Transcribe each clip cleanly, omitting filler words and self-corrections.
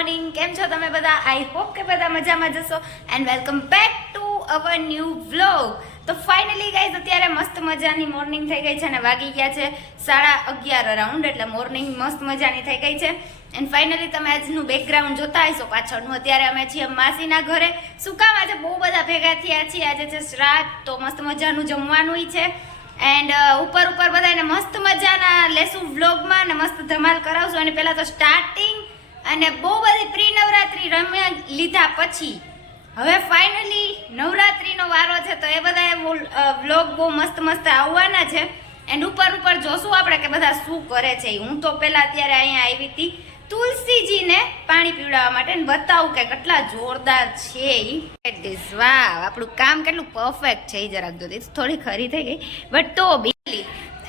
Morning. કેમ છો તમે બધા? આઈ હોપ કે બધા મજામાં જશો and welcome back to our new vlog. તો ફાઇનલી ગાઈઝ અત્યારે મસ્ત મજાની મોર્નિંગ થઈ ગઈ છે અને વાગી ગયા છે 11:30 અરાઉન્ડ, એટલે મોર્નિંગ મસ્ત મજાની થઈ ગઈ છે. એન્ડ ફાઇનલી તમે આજનું બેકગ્રાઉન્ડ જોતા હશો પાછળનું. અત્યારે અમે છીએ માસીના ઘરે. શું કામ? આજે બહુ બધા ભેગા થયા છીએ. આજે છે શ્રાદ્ધ, તો મસ્ત મજાનું જમવાનું છે એન્ડ ઉપર બધાને મસ્ત મજાના લેશું વ્લોગમાં ને મસ્ત ધમાલ કરાવશું. અને પહેલા તો સ્ટાર્ટિંગ અને બહુ બધી પ્રી નવરાત્રી રમ્યા લીધા પછી હવે ફાઇનલી નવરાત્રીનો વારો છે, તો એ બધા વ્લોગ બહુ મસ્ત મસ્ત આવવાના છે. એન્ડ ઉપર જોશું આપણે કે બધા શું કરે છે. હું તો પહેલા અત્યારે અહીંયા આવી હતી તુલસીજીને પાણી પીવડાવવા માટે ને બતાવું કે કેટલા જોરદાર છે. વાહ, આપણું કામ કેટલું પરફેક્ટ છે. જરાક જોતી થોડી ખરી થઈ ગઈ બટ તો બી.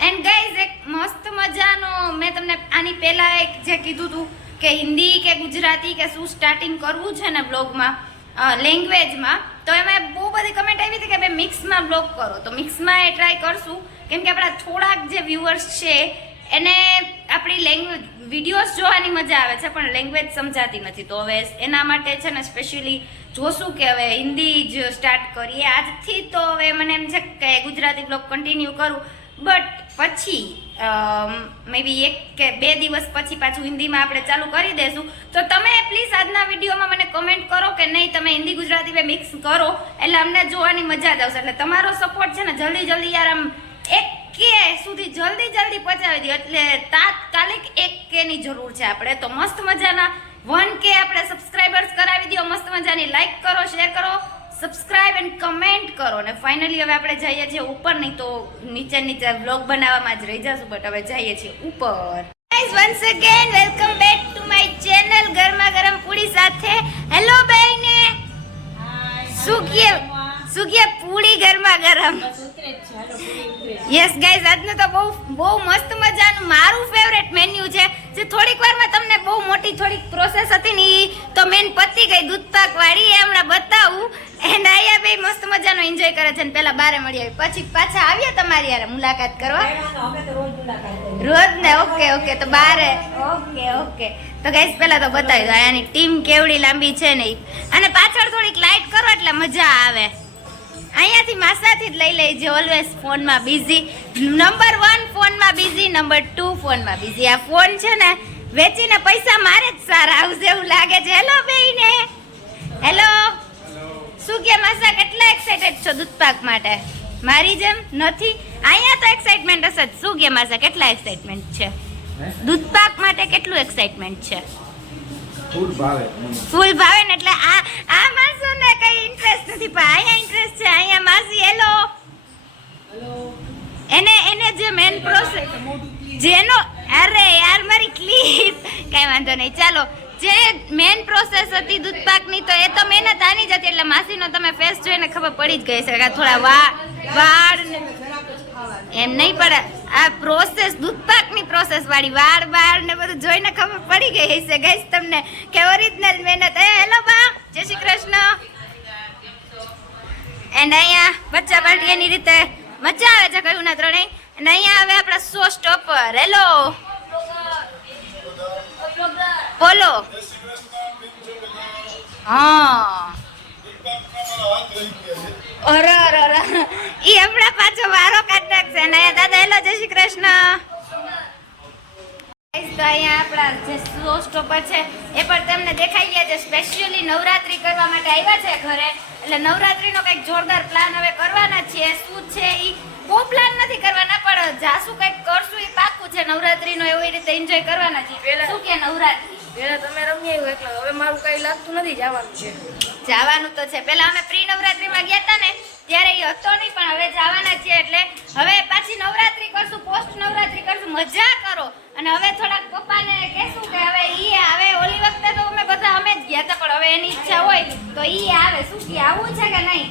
એન્ડ ગાઈઝ એક મસ્ત મજાનો મેં તમને આની પહેલા એક જે કીધું હતું કે હિન્દી કે ગુજરાતી કે શું સ્ટાર્ટિંગ કરવું છે ને બ્લોગમાં લેંગ્વેજમાં, તો એમાં બહુ બધી કમેન્ટ આવી હતી કે ભાઈ મિક્સમાં બ્લોગ કરો. તો મિક્સમાં એ ટ્રાય કરશું, કેમ કે આપણા થોડાક જે વ્યુઅર્સ છે એને આપણી લેંગ્વેજ વિડીયોઝ જોવાની મજા આવે છે પણ લેંગ્વેજ સમજાતી નથી. તો હવે એના માટે છે ને સ્પેશિયલી જોશું કે હવે હિન્દી જ સ્ટાર્ટ કરીએ આજથી. તો હવે મને એમ છે કે ગુજરાતી બ્લોગ કન્ટિન્યુ કરું, બટ પછી મે બી 1 કે 2 દિવસ પછી પાછું હિન્દીમાં આપણે ચાલુ કરી દેશું. તો તમે પ્લીઝ આજના વિડીયોમાં મને કમેન્ટ કરો કે નહીં તમે હિન્દી ગુજરાતી બે મિક્સ કરો, એટલે અમને જોવાની મજા જ આવશે. એટલે તમારો સપોર્ટ છે ને જલ્દી યાર આમ 1K સુધી જલ્દી પહોંચાડી દો. એટલે તાત્કાલિક 1K ની જરૂર છે આપણે. તો મસ્ત મજાના 1K આપણે સબસ્ક્રાઇબર્સ કરાવી દો. મસ્ત મજાની લાઈક કરો, શેર કરો, સબસ્ક્રાઇબ એન્ડ કમેન્ટ કરો. ને ફાઇનલી હવે આપણે જઈએ છીએ ઉપર, નહીં તો નીચે વ્લોગ બનાવવામાં જ રહી જશું, બટ હવે જઈએ છીએ ઉપર. Guys once again welcome back to my channel ગરમા ગરમ પૂરી સાથે. હેલો બેને, શું કે પૂરી ગરમા ગરમ. યસ ગાઈઝ, આજનું તો બહુ મસ્ત મજાનું મારું ફેવરેટ મેન્યુ છે. જે થોડીક વારમાં તમને બહુ મોટી થોડીક પ્રોસેસ હતી ને તો મેન પતી ગઈ દૂધ પાક વાળી, એ હમણાં બતાવું. એન્ડ આયા બે મસ્ત મજાનો એન્જોય કરે છે ને પેલા બારે મળી આવી પછી પાછા આવ્યા તમારી યાર મુલાકાત કરવા રોજ ને. ઓકે તો બારે ઓકે. તો ગાઈઝ પેલા તો બતાવી દો આની ટીમ કેવડી લાંબી છે ને, અને પાછળ થોડીક લાઈટ કરો એટલે મજા આવે. અહીંયાથી માસાથી જ લઈ લેજે. ઓલવેઝ ફોનમાં બિઝી. નંબર 1 ફોનમાં બિઝી, નંબર 2 ફોનમાં બિઝી. આ ફોન છે ને વેચીને પૈસા મારે જ સારા આવશે એવું લાગે છે. હેલો બેને, હેલો. શું કે માસા, કેટલા એક્સાઇટેડ છો દૂધપાક માટે? મારી જેમ નથી? અહીંયા તો એક્સાઇટમેન્ટ હશે જ. શું કે માસા, કેટલા એક્સાઇટમેન્ટ છે દૂધપાક માટે? કેટલું એક્સાઇટમેન્ટ છે? ફૂલ ભાવે ને. એટલે આ માણસોને કઈ ઇન્ટરેસ્ટ નથી પણ અહીંયા ઇન્ટરેસ્ટ છે. અહીંયા માસી હેલો. એને જે મેન પ્રોસેસ જેનો, અરે યાર મારી ક્લિપ, કઈ વાંધો નહીં. ચાલો, જે મેન પ્રોસેસ હતી દૂધપાકની તો એ તો મહેનત આની જ હતી. એટલે માસીનો તમે ફેસ જોઈને ખબર પડી જ ગઈ છે કે થોડા વાળ એમ નહીં પડે. આ પ્રોસેસ દૂધપાકની પ્રોસેસ વાળી વાળ ને બધું જોઈને ખબર પડી ગઈ હશે ગાઈસ તમને કે ઓરિજિનલ મહેનત. હેલો બા, જય શ્રી કૃષ્ણ. એન્ડ અહીંયા બચ્ચા પાર્ટી એની રીતે મજા આવે છે, કયું ના ત્રણેય. અને અહીંયા હવે આપણા શો સ્ટોપર. હેલો બોલો. હા અરે ઈ હમણાં પાછો વારો કાઢ નાખશે ને. દાદા હેલો, જય શ્રી કૃષ્ણ. તો અહીંયા આપણા જે સ્લો સ્ટોપર છે એ પણ તેમને દેખાઈ ગયા છે. સ્પેશિયલી નવરાત્રી કરવા માટે આવ્યા છે ઘરે. એટલે નવરાત્રીનો કંઈક જોરદાર પ્લાન હવે કરવાના છીએ. શું છે ઈ બહુ પ્લાન નથી કરવાના, પણ જાસુ કંઈક કરશું એ પાક્કું છે. નવરાત્રીનો એવી રીતે એન્જોય કરવાના છે. શું કે નવરાત્રી પેલા તમે રમી આવ્યું એટલે હવે મારું કઈ લાગતું નથી. જવાનું તો છે. પેલા અમે પ્રી નવરાત્રીમાં ગયા હતા ને ત્યારે એ હતો નહીં, પણ હવે જવાના છીએ. એટલે હવે પાછી નવરાત્રી કરશું, પોસ્ટ નવરાત્રી કરશું, મજા કરો. અને હવે થોડાક પપ્પાને કહેશું કે હવે આવે. ઓલી વખતે તો અમે બધા અમે જ ગયા હતા, પણ હવે એની ઈચ્છા હોય તો આવે. શું કે આવું છે કે નહીં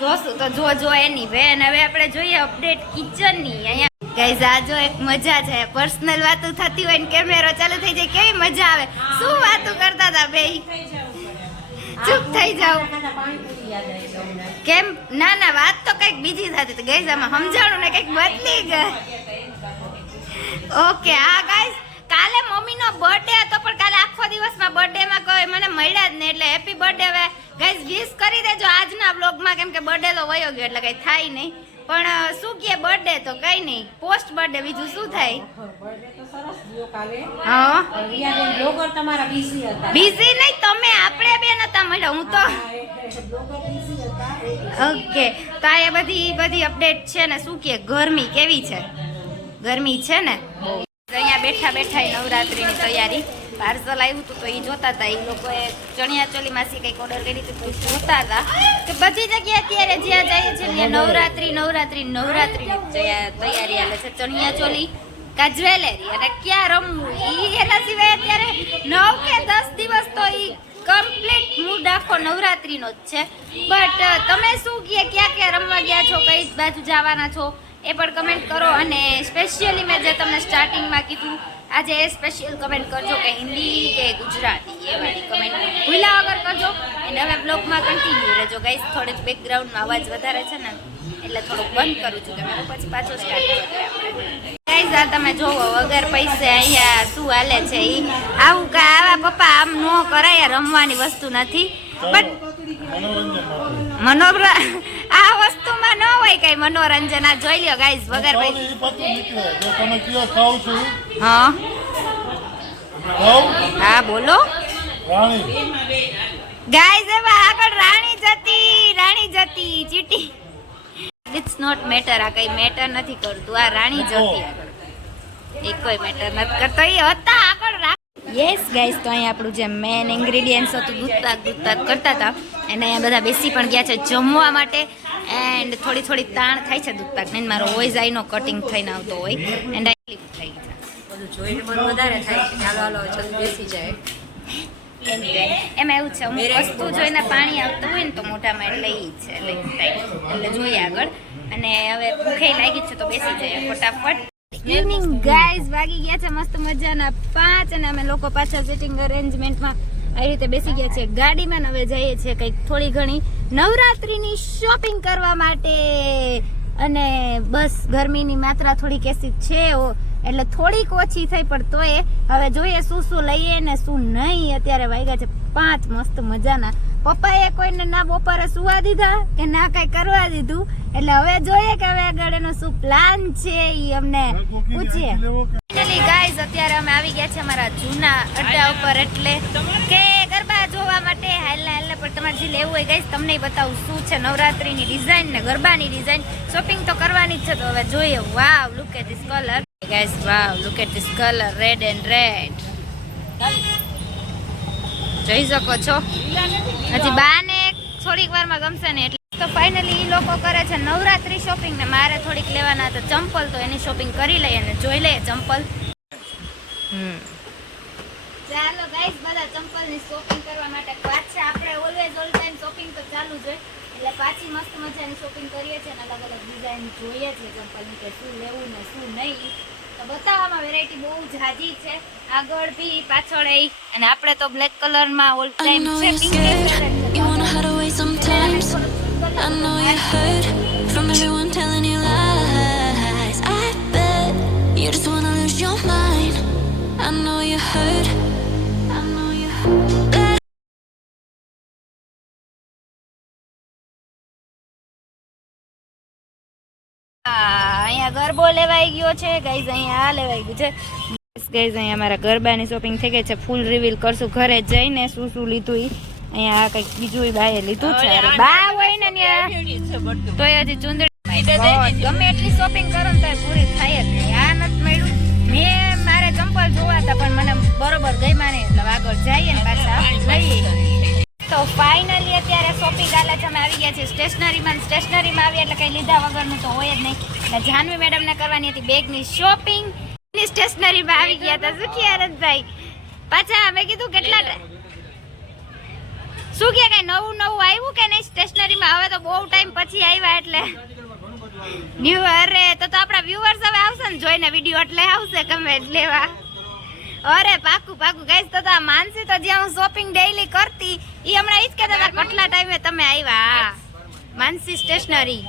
જોશું તો જો એની બેન. હવે આપણે જોઈએ અપડેટ કિચનની. અહીંયા ગાઈઝ આ જો એક મજા છે. પર્સનલ વાતો થતી હોય ને કેમેરો ચાલુ થઈ જાય, કેવી મજા આવે. શું વાતો કરતા હતા બે? ચૂપ થઈ જાવ. કેમ? ના વાત તો કંઈક બીજી થતી હતી ગાઈઝ. આમાં સમજાણું ને કંઈક બદલી ગઈ. ઓકે હા ગાઈઝ, કાલે મમ્મીનો બર્થડે હતો પણ કાલે આખો દિવસમાં બર્થડે માં કોઈ મને મળ્યા જ નહીં એટલે હેપી બર્થડે હવે ગાઈસ વિશ કરી દેજો આજના વ્લોગમાં કેમ કે બર્થડે તો વયો ગયો એટલે કઈ થાય નહીં પણ શું કે બર્થડે તો કઈ નહીં પોસ્ટ બર્થડે બીજું શું થાય બર્થડે તો સરસ ગયો કાલે. હા રિયાબેન બ્લોગર તમારા બિઝી હતા. બિઝી નહીં તમે આપણે બે નતા મળ્યા હું તો બ્લોગર બિઝી હતા. ઓકે તો આ બધી અપડેટ છે ને શું કે ગરમી કેવી છે ગરમી છે ને અહીંયા બેઠા બેઠા નવરાત્રીની તૈયારી પાર્સલ આવ્યું હતું તો એ જોતા હતા એ લોકોએ ચણિયા ચોલી માસી કંઈક ઓર્ડર કરી હતી તો એ જોતા હતા કે બધી જગ્યાએ અત્યારે જ્યાં જઈએ છીએ ત્યાં નવરાત્રીની તૈયારી આવે છે ચણિયા ચોલી કા જ્વેલરી અને ક્યાં રમવું એના સિવાય અત્યારે 9 કે 10 દિવસ તો એ કમ્પ્લીટ મૂડ આખો નવરાત્રીનો જ છે બટ તમે શું કહે ક્યાં રમવા ગયા છો કઈ બાજુ જવાના છો એ પણ કમેન્ટ કરો અને સ્પેશિયલી મેં જે તમને સ્ટાર્ટિંગમાં કીધું આજે એ સ્પેશિયલ કમેન્ટ કરજો કે હિન્દી કે ગુજરાતી એ વાળી કમેન્ટ ભૂલા વગર કરજો અને હવે બ્લોગમાં કન્ટિન્યુ રહેજો ગાઈસ થોડેક બેકગ્રાઉન્ડમાં અવાજ વધારે છે ને એટલે થોડુંક બંધ કરું છું કે મેં પછી પાછો સ્ટાર્ટ કરીએ આપણે ગાઈસ આ તમે જોવો વગર પૈસે અહીંયા શું હાલે છે ઈ આવું કે આવા પપ્પા આમ નો કરાય રમવાની વસ્તુ નથી મનોરંજન આ વસ્તુમાં ન હોય કઈ મનોરંજન આ જોઈ લ્યો ગાઈસ વગર પૈસે તમે કયો ખાવ છો હા હા બોલો રાણી ગાઈસ એમાં આગળ રાણી જતી ચીટી ઇટ્સ નોટ મેટર આ કઈ મેટર નથી કરતું આ રાણી જતી આગળ એ કોઈ મેટર નથી કરતો એ હતા આગળ યસ ગાઈસ તો અહીંયા આપણું જે મેન ઇન્ગ્રેડિયન્ટ્સ હતું દૂધપાક કરતા હતા અને અહીંયા બધા બેસી પણ ગયા છે જમવા માટે એન્ડ થોડી તાણ થાય છે દૂધપાક ને મારો વોઇસ આઈનો કટિંગ થઈને આવતો હોય એન્ડ આઈ ક્લિપ થઈ છે બધું જોઈને મન વધારે થાય છે. હાલો જલ્દી બેસી જાય. એમાં એવું છે અમુક વસ્તુ જોઈને પાણી આવતું હોય ને તો મોઢામાં એટલે ઈ છે એટલે જોઈએ આગળ અને હવે ભૂખે લાગી છે તો બેસી જઈએ ફટાફટ ઇવનિંગ ગાઈઝ વાગી ગયા છે મસ્ત મજાના 5 અને અમે લોકો પાછા સિટિંગ અરેન્જમેન્ટમાં આવી રીતે બેસી ગયા છે ગાડીમાં હવે જઈએ છીએ કંઈક થોડી ઘણી નવરાત્રીની શોપિંગ કરવા માટે અને બસ ગરમીની માત્રા થોડીક એસી છે એટલે થોડીક ઓછી થઈ પણ તોય હવે જોઈએ શું લઈએ ને શું નહીં અત્યારે વાગ્યા છે 5 મસ્ત મજાના પપ્પાએ કોઈને ના બપોરે સુવા દીધા કે ના કઈ કરવા દીધું એટલે હવે જોઈએ કે હવે આગળ એનો શું પ્લાન છે એ અમને પૂછીએ ફાઇનલી ગાઈઝ અત્યારે અમે આવી ગયા છે અમારા જૂના અડ્ડા ઉપર એટલે કે ગરબા જોવા માટે હાલના પણ તમારે જે લેવું હોય ગાઈઝ તમને બતાવું શું છે નવરાત્રીની ડિઝાઇન ને ગરબાની ડિઝાઇન શોપિંગ તો કરવાની જ છે તો હવે જોઈએ wow look at this colour guys wow look at this colour red and red જોઈ શકો છો હજી બાને થોડીક વારમાં ગમશે ને એટલે તો ફાઇનલી ઈ લોકો કરે છે નવરાત્રી શોપિંગ ને મારે થોડીક લેવાના હતા ચંપલ તો એની શોપિંગ કરી લઈએ અને જોઈ લઈએ ચંપલ ચાલો ગાઈસ બધા ચંપલની શોપિંગ કરવા માટે પાછા આપણે ઓલવેઝ ઓલ ટાઈમ શોપિંગ તો ચાલુ જ હોય એટલે પાછી મસ્ત મજાની શોપિંગ કરીએ છીએ અને અલગ અલગ ડિઝાઇન જોઈએ છે ચંપલની કે શું લેવું ને શું નહીં તો બતાવવામાં વેરાયટી બહુ જાજી છે આગળ બી પાછળ અને આપણે તો બ્લેક કલરમાં ઓલ ટાઈમ છે pink I know you heard from everyone telling you lies. I bet you just wanna lose your mind. I know you heard. I know you heard. અહીંયા ગરબો લેવાઈ ગયો છે ગાઈઝ અહીંયા આ લેવાઈ ગયું છે ગાઈઝ અહીંયા અમારા ગરબાની શોપિંગ થઈ ગઈ છે ફૂલ રિવીલ કરશું ઘરે જઈને શું લીધું ઈ અહીંયા કઈક બીજું બાએ લીધું છે બા હોય ને તોય હજી ચુંદડી ગમે એટલી શોપિંગ કરો ને તો પૂરી થાય જ નહીં આ નથી મળ્યું મેં મારે ચંપલ જોવા હતા પણ મને બરોબર ગઈ માને એટલે આગળ જઈએ ને પાછા લઈએ તો ફાઇનલી અત્યારે શોપિંગ આલે છે અમે આવી ગયા છીએ સ્ટેશનરીમાં આવી એટલે કઈ લીધા વગરનું તો હોય જ નહીં એટલે જાનવી મેડમને કરવાની હતી બેગની શોપિંગ સ્ટેશનરીમાં આવી ગયા હતા સુખી આનંદભાઈ પાછા મેં કીધું કેટલા શું કે કઈ નવું આવ્યું કે નહીં સ્ટેશનરીમાં હવે તો બહુ ટાઈમ પછી આવ્યા એટલે ન્યુ અરે તો આપણા વ્યુઅર્સ હવે આવશે ને જોઈને વિડીયો એટલે આવશે કમેન્ટ લેવા અરે પાકું ગાઈસ તો આ માનસી તો જ્યાં હું શોપિંગ ડેઈલી કરતી ઈ હમણાં ઈ જ કહેતા હતા કેટલા ટાઈમે તમે આવ્યા માનસી સ્ટેશનરી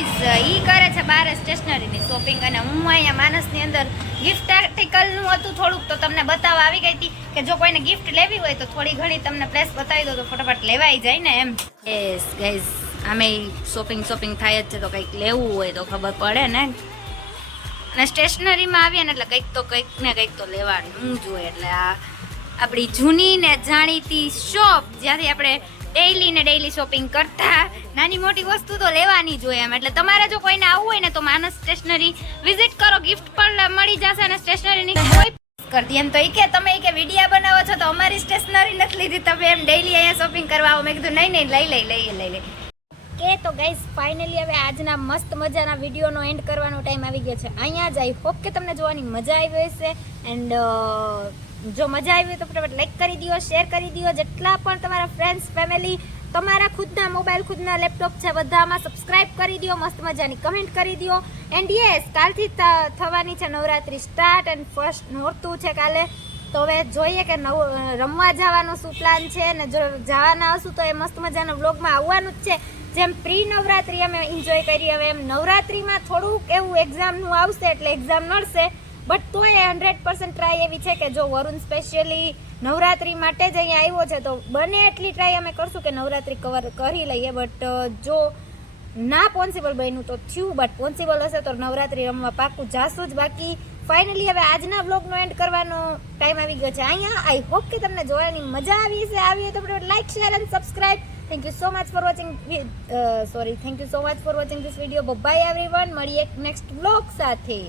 ઈ કરે છે બાર સ્ટેશનરીની શોપિંગ અને હું અહીંયા માનસની અંદર ગિફ્ટ આર્ટિકલનું હતું થોડુંક તો તમને બતાવવા આવી ગઈ હતી કે જો કોઈને ગિફ્ટ લેવી હોય તો થોડી ઘણી તમને પ્લેસ બતાવી દો તો ફટાફટ લેવાઈ જાય ને એમ. યસ ગાઈઝ આમે શોપિંગ થાય જ છે તો કંઈક લેવું હોય તો ખબર પડે ને. અને સ્ટેશનરીમાં આવીએ ને એટલે કંઈક તો લેવાનું જોઈએ. એટલે આ આપણી જૂની ને જાણીતી શોપ જ્યાંથી આપણે ડેઈલી શોપિંગ કરતા નાની મોટી વસ્તુ તો લેવાની જોઈએ એમ. એટલે તમારે જો કોઈને આવવું હોય ને તો માનસ સ્ટેશનરી વિઝિટ કરો, ગિફ્ટ પણ મળી જશે અને સ્ટેશનરીની કોઈ કરતી એમ. તો ઈ કે તમે ઈ કે વિડીયા બનાવો છો તો અમારી સ્ટેશનરી નથી લીધી, તમે એમ ડેઈલી અહીંયા શોપિંગ કરવા આવો. મેં કીધું નહીં લઈ. કે તો ગાઈઝ ફાઇનલી હવે આજના મસ્ત મજાના વિડીયોનો એન્ડ કરવાનો ટાઈમ આવી ગયો છે. અહીંયા જ આઈ હોપ કે તમને જોવાની મજા આવી હશે. એન્ડ જો મજા આવી હોય તો ફટાફટ લાઈક કરી દો, શેર કરી દો. જેટલા પણ તમારા ફ્રેન્ડ્સ, ફેમિલી, તમારા ખુદના મોબાઈલ, ખુદના લેપટોપ છે બધામાં સબસ્ક્રાઇબ કરી દો, મસ્ત મજાની કમેન્ટ કરી દો. એન્ડ યસ કાલથી થવાની છે નવરાત્રી સ્ટાર્ટ એન્ડ ફર્સ્ટ નોરતું છે કાલે. તો હવે જોઈએ કે રમવા જવાનો શું પ્લાન છે ને જો જવાના હશું તો એ મસ્ત મજાના વ્લોગમાં આવવાનું જ છે. જેમ પ્રી નવરાત્રી અમે એન્જોય કરી હવે એમ નવરાત્રીમાં થોડુંક એવું એક્ઝામનું આવશે એટલે એક્ઝામ નડશે. બટ તોય 100% ટ્રાય એવી છે કે જો વરુણ સ્પેશિયલી નવરાત્રી માટે જ અહીંયા આવ્યો છે તો બને એટલી ટ્રાય અમે કરશું કે નવરાત્રી કવર કરી લઈએ. બટ જો ના પોસિબલ બન્યું તો થયું, બટ પોસિબલ હશે તો નવરાત્રી રમવા પાકું જાશું જ. બાકી ફાઇનલી હવે આજના વ્લોગનો એન્ડ કરવાનો ટાઈમ આવી ગયો છે અહીંયા. આઈ હોપ કે તમને જોવાની મજા આવી હોય તો like, share and subscribe. Thank you so much for watching this video. By everyone. મળીએ નેક્સ્ટ વ્લોગ સાથે.